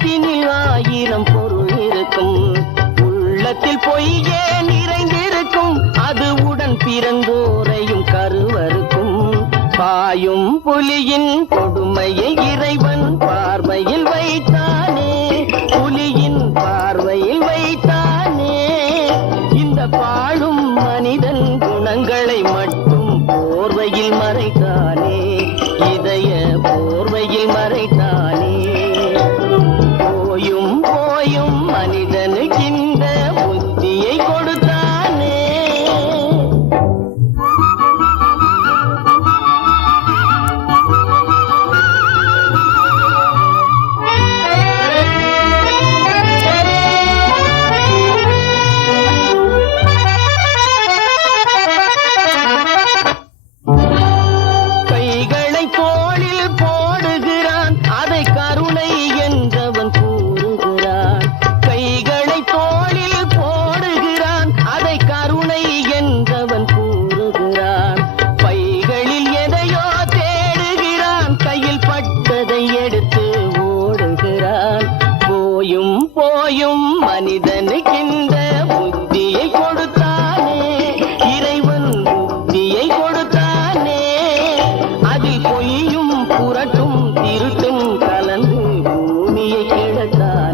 உள்ளத்தினில் ஆயிரம் பொருள் இருக்கும். உள்ளத்தில் பொய்யே நிறைந்திருக்கும். அது உடன் பிறந்தோரையும் கருவருக்கும். பாயும் புலியின் கொடுமையை இறைவன் பார்வையில் வைத்தானே. புலியின் பார்வையில் வைத்தானே. இந்த பாழும் மனிதன் குணங்களை மட்டும் போர்வையில் மறைத்தானே. இதய போர்வையில் மறைத்தானே. போயும் போயும் மனிதனுக்கு இந்த புத்தியை கொடுத்தானே. கைகளை தோளில் போடுகிறான். அதை கருணை என்றவன் கூறுகிறான். கைகளை தோளில் போடுகிறான். அதை கருணை என்றவன் கூறுகிறான். பைகளில் எதையோ தேடுகிறான். கையில் பட்டதை எடுத்து ஓடுகிறான். போயும் போயும் மனிதனுக்கின்ற புத்தியை கொடுத்தானே. இறைவன் புத்தியை கொடுத்தானே. அதில் பொய்யும் புரட்டும் திருட்டும் கலந்து பூமியை கிடத்தானே.